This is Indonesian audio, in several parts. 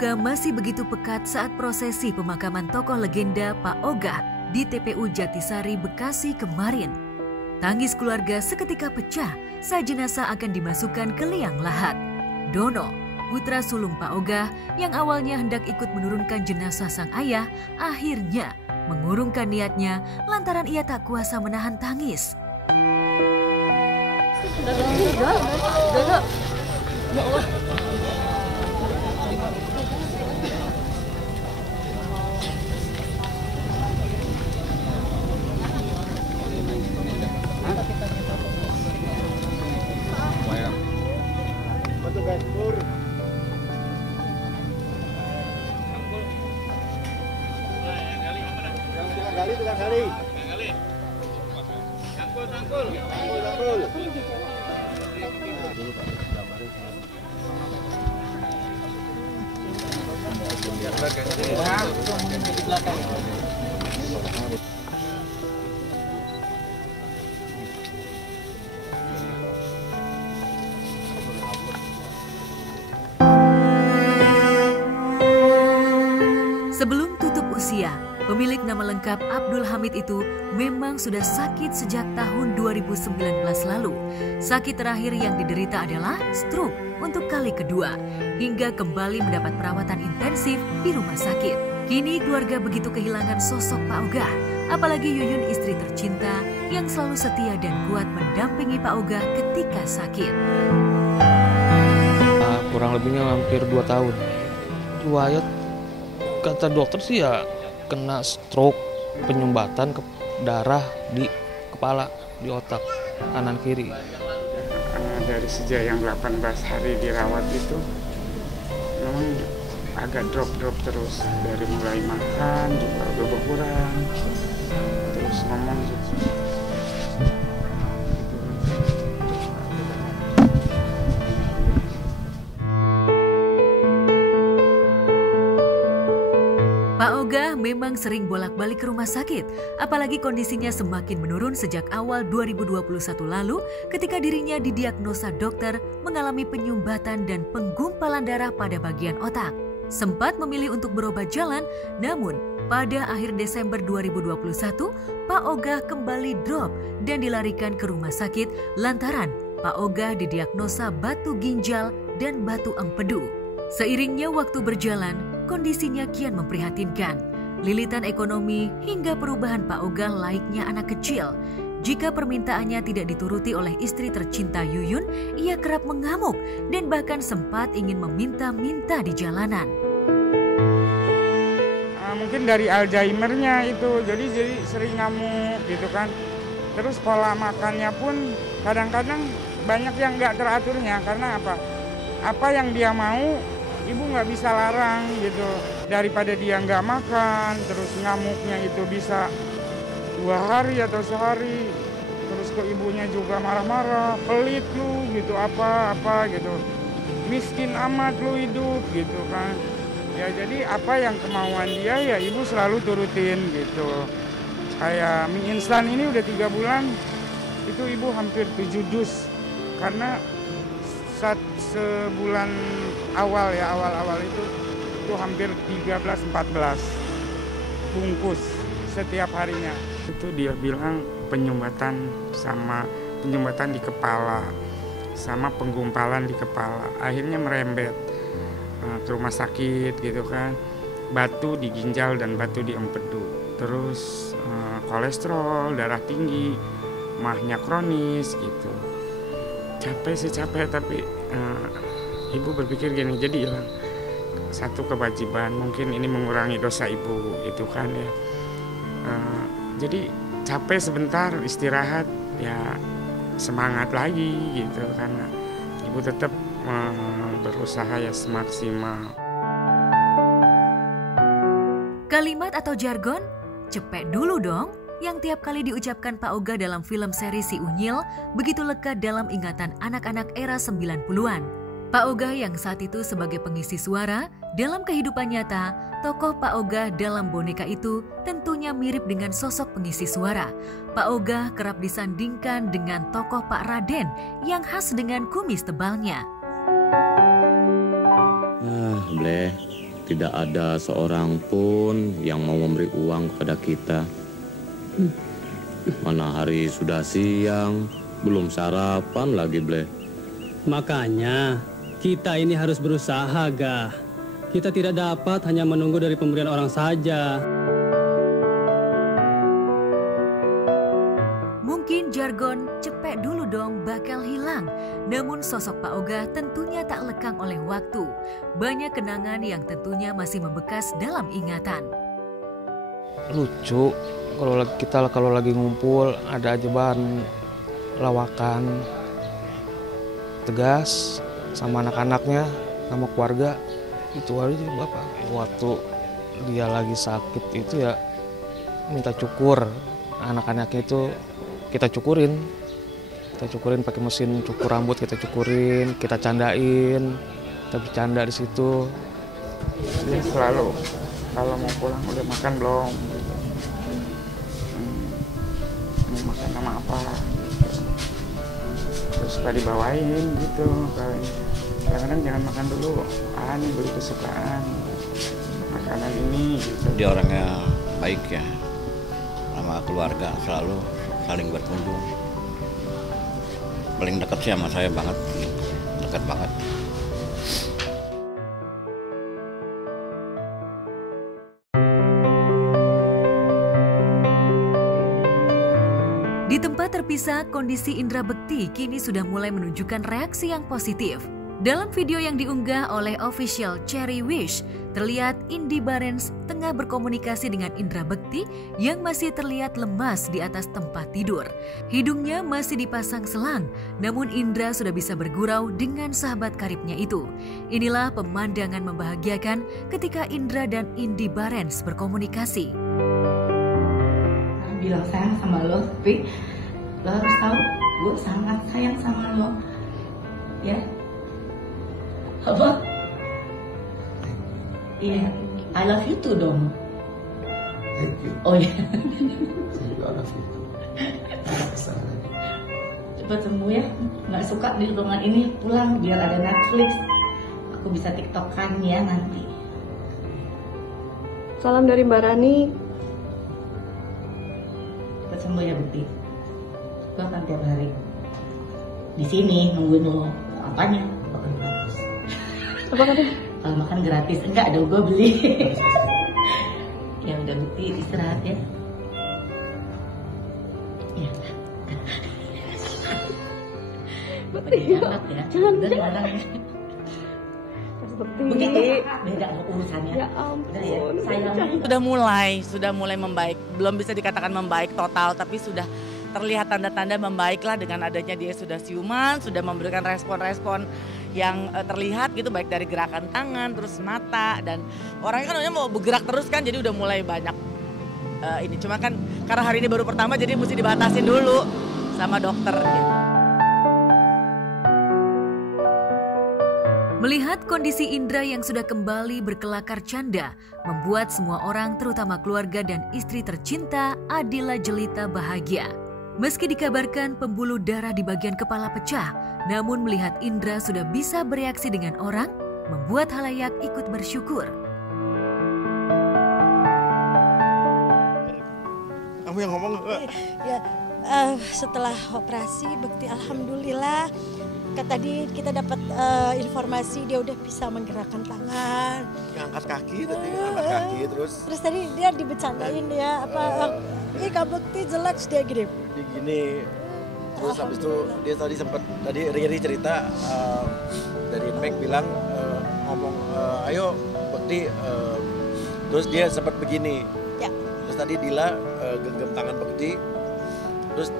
duka masih begitu pekat saat prosesi pemakaman tokoh legenda Pak Ogah di TPU Jatisari, Bekasi kemarin. Tangis keluarga seketika pecah saat jenazah akan dimasukkan ke liang lahat. Dono, putra sulung Pak Ogah yang awalnya hendak ikut menurunkan jenazah sang ayah, akhirnya mengurungkan niatnya lantaran ia tak kuasa menahan tangis. Sebelum tutup usia, pemilik nama lengkap Abdul Hamid itu memang sudah sakit sejak tahun 2019 lalu. Sakit terakhir yang diderita adalah stroke untuk kali kedua, hingga kembali mendapat perawatan intensif di rumah sakit. Kini keluarga begitu kehilangan sosok Pak Ogah, apalagi Yuyun istri tercinta yang selalu setia dan kuat mendampingi Pak Ogah ketika sakit. Kurang lebihnya hampir 2 tahun. Riwayat kata dokter sih ya kena stroke, penyumbatan darah di kepala, di otak kanan kiri. Dari sejak yang 18 hari dirawat itu memang agak drop terus, dari mulai makan juga udah berkurang, terus ngomong juga. Pak Ogah memang sering bolak-balik ke rumah sakit, apalagi kondisinya semakin menurun sejak awal 2021 lalu ketika dirinya didiagnosa dokter mengalami penyumbatan dan penggumpalan darah pada bagian otak. Sempat memilih untuk berobat jalan, namun pada akhir Desember 2021, Pak Ogah kembali drop dan dilarikan ke rumah sakit lantaran Pak Ogah didiagnosa batu ginjal dan batu empedu. Seiringnya waktu berjalan, kondisinya kian memprihatinkan. Lilitan ekonomi hingga perubahan Pak Ogah layaknya anak kecil. Jika permintaannya tidak dituruti oleh istri tercinta Yuyun, ia kerap mengamuk dan bahkan sempat ingin meminta-minta di jalanan. Mungkin dari Alzheimer-nya itu, jadi sering ngamuk gitu kan. Terus pola makannya pun kadang-kadang banyak yang nggak teraturnya, karena apa? Apa yang dia mau, ibu nggak bisa larang gitu. Daripada dia nggak makan, terus ngamuknya itu bisa 2 hari atau sehari. Terus ke ibunya juga marah-marah, pelit lu gitu, apa gitu. Miskin amat lu hidup gitu kan. Ya jadi apa yang kemauan dia ya ibu selalu turutin gitu. Kayak mie instan ini udah 3 bulan, itu ibu hampir 7 dus. Karena sebulan awal itu hampir 13-14 bungkus setiap harinya. Itu dia bilang penyumbatan di kepala sama penggumpalan di kepala, akhirnya merembet ke rumah sakit gitu kan, batu di ginjal dan batu di empedu, terus kolesterol, darah tinggi, mahnya kronis gitu. Capek sih capek, tapi ibu berpikir gini, jadi hilang satu kewajiban, mungkin ini mengurangi dosa ibu itu kan ya. Jadi capek sebentar, istirahat ya semangat lagi gitu, karena ibu tetap berusaha ya semaksimal. Kalimat atau jargon, cepet dulu dong, yang tiap kali diucapkan Pak Ogah dalam film seri Si Unyil begitu lekat dalam ingatan anak-anak era 90-an. Pak Ogah yang saat itu sebagai pengisi suara, dalam kehidupan nyata, tokoh Pak Ogah dalam boneka itu tentunya mirip dengan sosok pengisi suara. Pak Ogah kerap disandingkan dengan tokoh Pak Raden yang khas dengan kumis tebalnya. Bleh, tidak ada seorang pun yang mau memberi uang kepada kita. Mana hari sudah siang, belum sarapan lagi, Bleh. Makanya kita ini harus berusaha, Gah. Kita tidak dapat hanya menunggu dari pemberian orang saja. Mungkin jargon "cepet dulu dong" bakal hilang. Namun sosok Pak Ogah tentunya tak lekang oleh waktu. Banyak kenangan yang tentunya masih membekas dalam ingatan. Lucu kalau lagi ngumpul ada aja bahan lawakan tegas sama anak-anaknya, sama keluarga. Itu aja Bapak. Waktu dia lagi sakit itu ya minta cukur. Anak-anaknya itu kita cukurin pakai mesin cukur rambut, kita cukurin, kita candain, kita bercanda di situ. Dia selalu kalau mau pulang udah makan belum, mau makan sama apa, terus suka dibawain gitu. Kadang-kadang jangan makan dulu, ini beli kesukaan makanan ini gitu. Dia orangnya baik ya, sama keluarga selalu saling berkunjung. Paling dekat sih sama saya banget, dekat banget. Di tempat terpisah, kondisi Indra Bekti kini sudah mulai menunjukkan reaksi yang positif. Dalam video yang diunggah oleh official Cherry Wish, terlihat Indy Barens tengah berkomunikasi dengan Indra Bekti yang masih terlihat lemas di atas tempat tidur. Hidungnya masih dipasang selang, namun Indra sudah bisa bergurau dengan sahabat karibnya itu. Inilah pemandangan membahagiakan ketika Indra dan Indy Barens berkomunikasi. Bilang sayang sama lo, tapi lo harus tahu gue sangat sayang sama lo, ya. Apa? Iya, I love you too dong. Thank you. Oh iya. Saya juga love you too. Cepat sembuh ya. Nggak suka di ruangan ini, pulang biar ada Netflix. Aku bisa tiktokan ya nanti. Salam dari Mbak Rani. Cepat sembuh ya Bekti. Gue akan tiap hari di sini nungguin lo. Apanya? Apa katanya? Kalau makan gratis, enggak ada gue beli. Ya udah Bekti istirahat ya. Ya. Bekti ya. Jangan larang ya. Seperti beda urusannya. Ya ampun. Ya, sayang. Sudah mulai membaik. Belum bisa dikatakan membaik total, tapi sudah terlihat tanda-tanda membaiklah dengan adanya dia sudah siuman, sudah memberikan respon-respon yang terlihat gitu, baik dari gerakan tangan, terus mata, dan orangnya kan mau bergerak terus kan, jadi udah mulai banyak ini. Cuma kan karena hari ini baru pertama, jadi mesti dibatasin dulu sama dokter. Gitu. Melihat kondisi Indra yang sudah kembali berkelakar canda, membuat semua orang terutama keluarga dan istri tercinta Adila Jelita bahagia. Meski dikabarkan pembuluh darah di bagian kepala pecah, namun melihat Indra sudah bisa bereaksi dengan orang, membuat halayak ikut bersyukur. Kamu yang ngomong. Ya, setelah operasi Bekti alhamdulillah. Tadi kita dapat informasi dia udah bisa menggerakkan tangan. Ngangkat kaki tadi, ngangkat kaki terus. Terus tadi dia dibecandain dia ini Kak Bekti jelek dia gini. Gini. Terus habis itu dia tadi Riri cerita dari Mac bilang ngomong ayo Bekti, terus dia sempat begini. Ya. Terus tadi Dila genggam tangan Bekti. Terus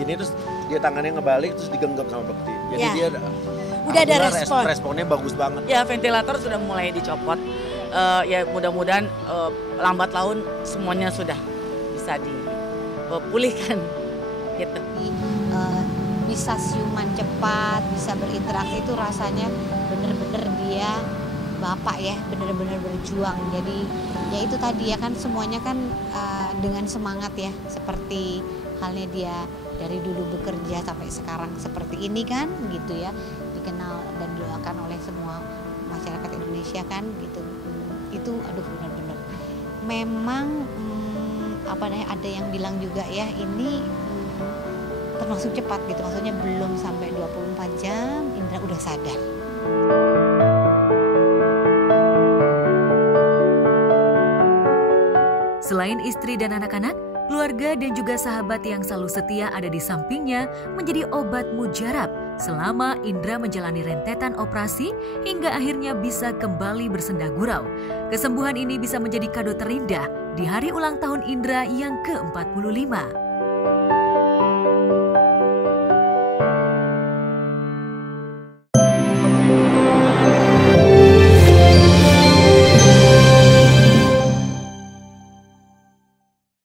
gini, terus dia tangannya ngebalik terus digenggam sama Bekti. Jadi ya. dia udah ada respon. Responnya bagus banget. Ya, ventilator sudah mulai dicopot. Ya mudah-mudahan lambat laun semuanya sudah bisa dipulihkan gitu. Bisa siuman cepat, bisa berinteraksi, itu rasanya bener-bener dia bapak ya, bener-bener berjuang. Jadi ya itu tadi ya kan, semuanya kan dengan semangat ya, seperti halnya dia dari dulu bekerja sampai sekarang seperti ini kan gitu ya, dikenal dan didoakan oleh semua masyarakat Indonesia kan gitu. itu aduh benar-benar memang ada yang bilang juga ya ini termasuk cepat gitu, maksudnya belum sampai 24 jam Indra udah sadar. Selain istri dan anak-anak, keluarga dan juga sahabat yang selalu setia ada di sampingnya menjadi obat mujarab selama Indra menjalani rentetan operasi hingga akhirnya bisa kembali bersenda gurau. Kesembuhan ini bisa menjadi kado terindah di hari ulang tahun Indra yang ke-45.